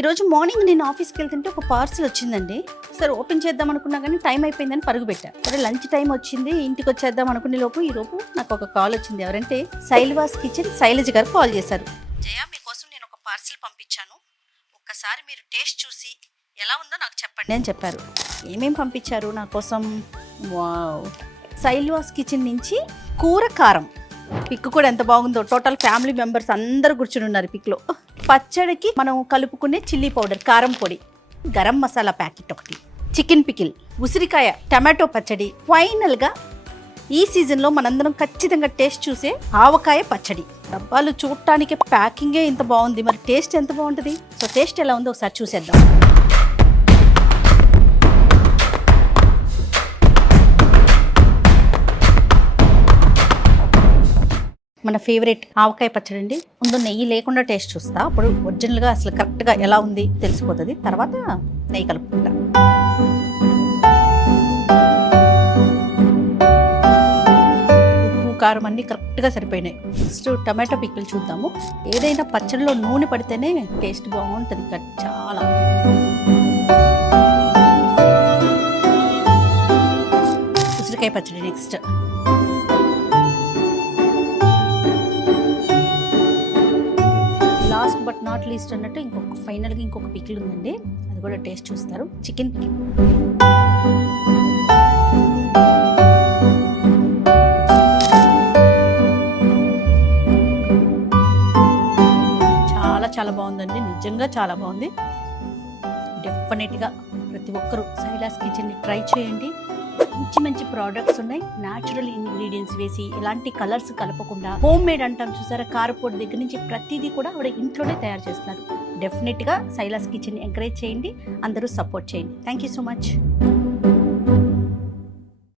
ఈరోజు మార్నింగ్ నేను ఆఫీస్కి వెళ్తుంటే ఒక పార్సిల్ వచ్చిందండి. సరే ఓపెన్ చేద్దాం అనుకున్నా కానీ టైం అయిపోయిందని పరుగు పెట్టా. సరే లంచ్ టైం వచ్చింది, ఇంటికి వచ్చేద్దాం అనుకునే ఈలోపు నాకు ఒక కాల్ వచ్చింది. ఎవరంటే శైలవాస్ కిచెన్ శైలజ గారు కాల్ చేశారు. జయ, మీకోసం నేను ఒక పార్సిల్ పంపించాను, ఒక్కసారి మీరు టేస్ట్ చూసి ఎలా ఉందో నాకు చెప్పండి అని చెప్పారు. ఏమేం పంపించారు నా కోసం? వావ్, శైలవాస్ కిచెన్ నుంచి కూర కారం. పిక్ కూడా ఎంత బాగుందో. టోటల్ ఫ్యామిలీ మెంబర్స్ అందరూ కూర్చుని ఉన్నారు పిక్లో. పచ్చడికి మనం కలుపుకునే చిల్లీ పౌడర్, కారం పొడి, గరం మసాలా ప్యాకెట్ ఒకటి, చికెన్ పికిల్, ఉసిరికాయ, టమాటో పచ్చడి, ఫైనల్గా ఈ సీజన్లో మనందరం ఖచ్చితంగా టేస్ట్ చూసే ఆవకాయ పచ్చడి. డబ్బాలు చూడటానికి ప్యాకింగే ఇంత బాగుంది, మరి టేస్ట్ ఎంత బాగుంటుంది? సో టేస్ట్ ఎలా ఉందో ఒకసారి చూసేద్దాం. మన ఫేవరెట్ ఆవకాయ పచ్చడి అండి. ముందు నెయ్యి లేకుండా టేస్ట్ చూస్తా, అప్పుడు ఒరిజినల్గా అసలు కరెక్ట్గా ఎలా ఉంది తెలిసిపోతుంది. తర్వాత నెయ్యి కలుపుకుంటా. ఉప్పు కారం అన్నీ కరెక్ట్గా సరిపోయినాయి. నెక్స్ట్ టమాటో పికిల్ చూద్దాము. ఏదైనా పచ్చడిలో నూనె పడితేనే టేస్ట్ బాగుంటుంది చాలా. ఉసిరికాయ పచ్చడి next. Last but not least అన్నట్టు ఫైనల్గా ఇంకొక పికిల్ ఉందండి, అది కూడా టేస్ట్ చూస్తారు. చికెన్ పికిల్ చాలా చాలా బాగుందండి, నిజంగా చాలా బాగుంది. డెఫినెట్గా ప్రతి ఒక్కరూ శైలాస్ కిచెన్ని ట్రై చేయండి. మంచి మంచి ప్రోడక్ట్స్ ఉన్నాయి, న్యాచురల్ ఇంగ్రీడియంట్స్ వేసి, ఎలాంటి కలర్స్ కలపకుండా, హోమ్ మేడ్ అంటాం చూసారా, కారపొడి దగ్గర నుంచి ప్రతిదీ కూడా ఆవిడ ఇంట్లోనే తయారు చేస్తున్నారు. డెఫినెట్గా శైలాస్ కిచెన్ని ఎంకరేజ్ చేయండి, అందరూ సపోర్ట్ చేయండి. Thank you so much.